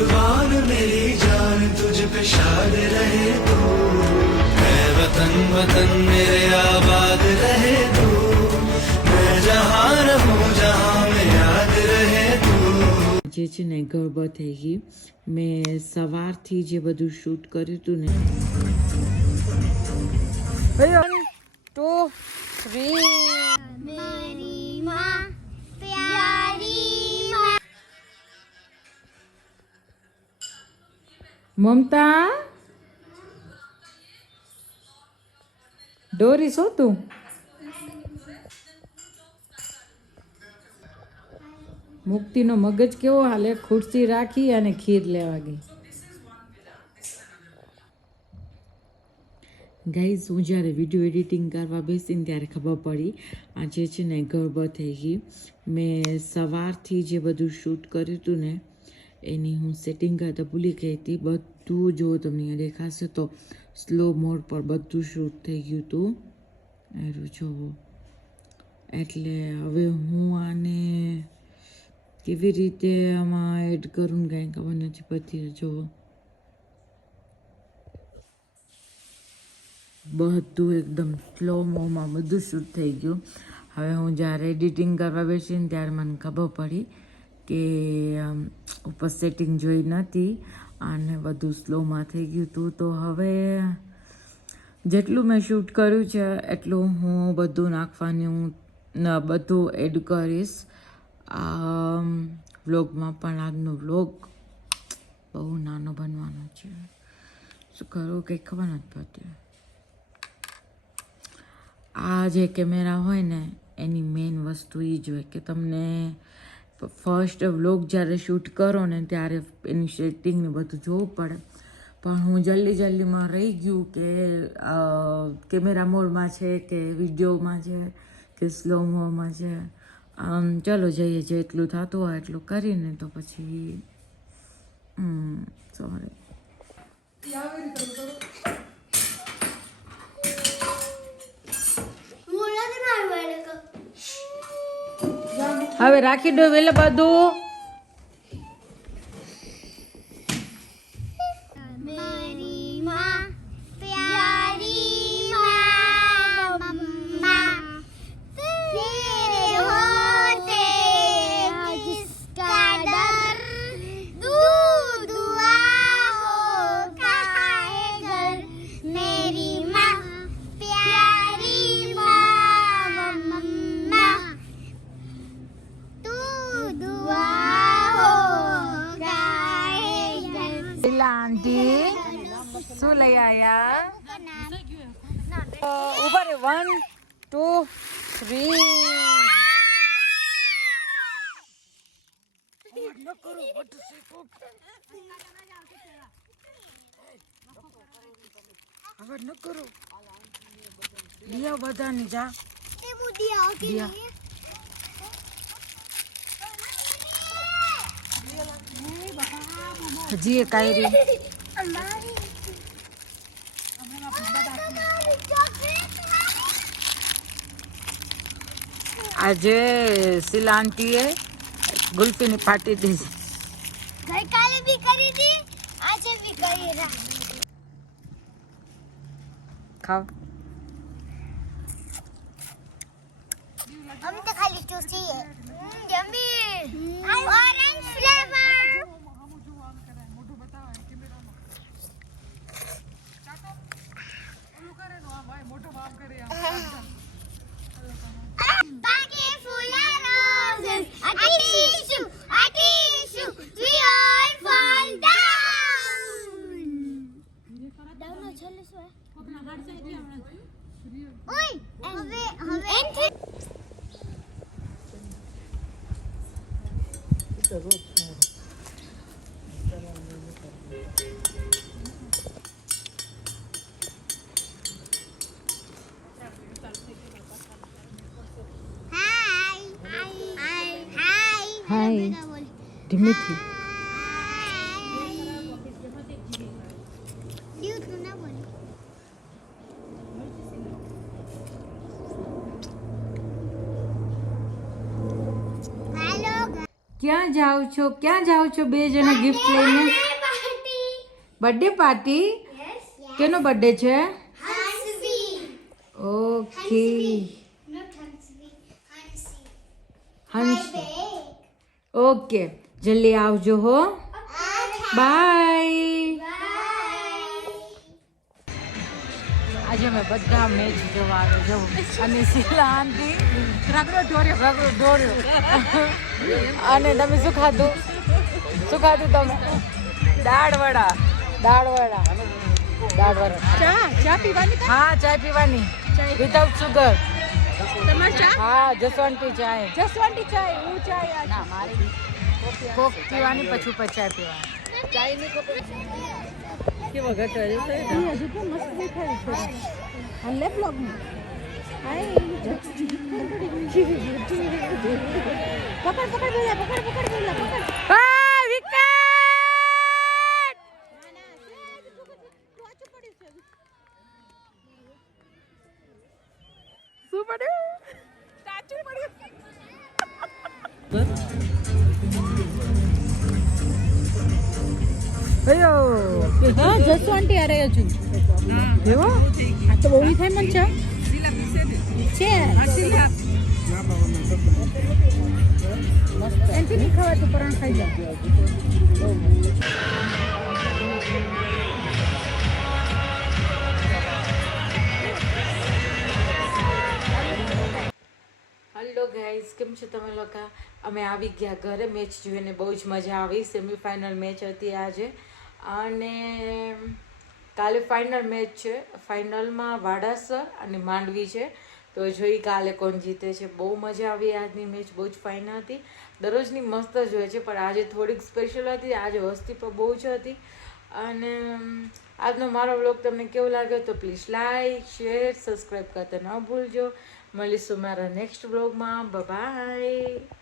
कुर्बान मेरी जान तुझ पे शाद रहे तू मैं वतन वतन मेरे आबाद रहे तू मैं जहाँ रहूँ जहाँ में याद रहे तू જે છે ને ગરબા થઈ ગઈ મેં સવારથી જે બધું શૂટ કર્યું હતું ને 1 2 3 मेरी माँ प्यारी माँ મમતા ડોરી શું તું મુક્તિનો મગજ કેવો હાલે ખુરશી રાખી અને ખીર લેવા ગઈ ગાઈઝ હું જ્યારે વિડીયો એડિટિંગ કરવા બેસીને ત્યારે ખબર પડી આજે છે ને ગરબા થઈ ગઈ મેં સવારથી જે બધું શૂટ કર્યું હતું ને એની હું સેટિંગ કરતા ભૂલી ગઈ હતી બધું જો તમને અહીંયા દેખાશે તો સ્લો મોડ પર બધું શૂટ થઈ ગયું હતું એરું જોવો એટલે હવે હું આને કેવી રીતે આમાં એડ કરું કાંઈ ખબર નથી પડતી જોવો બધું એકદમ સ્લો મોમાં બધું શૂટ થઈ ગયું હવે હું જ્યારે એડિટિંગ કરવા બેસીને ત્યારે મને ખબર પડી કે ઉપર સેટિંગ જોઈ નથી અને બધું સ્લોમાં થઈ ગયું હતું તો હવે જેટલું મેં શૂટ કર્યું છે એટલું હું બધું નાખવાની હું બધું એડ કરીશ આ વ્લોગમાં પણ આજનો વ્લોગ બહુ નાનો બનવાનો છે શું કરું કંઈ ખબર નથી પડતી આ જે કેમેરા હોય ને એની મેઇન વસ્તુ એ જ હોય કે તમને ફર્સ્ટ વ્લોગ જ્યારે શૂટ કરો ને ત્યારે એની સેટિંગ ને બધું જોવું પડે પણ હું જલ્દીમાં રહી ગયું કે કેમેરા મોડમાં છે કે વિડીયોમાં છે કે સ્લો મોમાં છે ચલો જઈએ જે એટલું થતું હોય એટલું કરીને તો પછી સોરી હવે રાખી દો વેલે બધું मेरी माँ प्यारी माँ मम्मा तेरे होते जिसका डर दूध हुआ होगा है घर मेरी माँ प्यारी माँ मम्मा तू दुआ होगा है घर પેલા આંટી શું લઈ આયા ઉભા રે 1 2 3 અવાજ ન કરો લિયા બધાની જા ये मुदिया के दिया। लिए હજી એક આયરી हमारी આજે શીલા આંટીએ ગુલ્ફીની પાર્ટી દીધી गई काले भी करी थी आज भी करी रहा ખાવ हम तो खाली चूसी है यम्मी ऑरेंज फ्लेवर बाकी फूला roses atishoo we all fall down down चले सो ओय હવે હાય ધીમેથી ક્યાં જાઓ છો બે જણા ગિફ્ટ લઈને? Birthday party? કેનો બર્થડે છે? ઓકે, હંસ. ઓકે, જલ્દી આવજો હો. બાય. આજે અમે બધા મેચ જોવા આવે જવું અને શીલા આંટી રગડો ઢોર્યો. અને તમે શું ખાધું તમે? દાળ વડા. ચા પીવાની? હા, ચા પીવાની વિધાઉટ સુગર. તમારે ચા? હા, જસવંતી ચાય. હું ચાય ના, મારી કોક પીવાની પછી ચા પીવાની. ચાયની કોક કેવો ઘટે છે? હજુ તો મસ્ત દેખાય છે. અલે બ્લોગમાં જસુ આંટી અરે હજુ એવો આ તો બહુ થાય મન છે એનથી નહીં ખાવાતું પરણ ખાઈ જાય. હેલો ગાઈઝ, કેમ છો તમે લોકો? અમે આવી ગયા ઘરે. મેચ જોઈને બહુ જ મજા આવી. સેમીફાઇનલ મેચ હતી આજે અને કાલે ફાઇનલ મેચ છે. ફાઇનલમાં વાડાસર અને માંડવી છે. તો જોઈ કાલે કોણ જીતે છે. બહુ મજા આવી. આજની મેચ બહુ જ ફાઇન હતી. દરરોજની મસ્ત જ હોય છે, પણ આજે થોડીક સ્પેશિયલ હતી. આજે વસ્તી પણ બહુ જ હતી. અને આજનો મારો વ્લોગ તમને કેવો લાગ્યો તો પ્લીઝ લાઈક, શેર, સબસ્ક્રાઈબ કરતા ન ભૂલજો. મળીશું મારા નેક્સ્ટ વ્લોગમાં. બાય.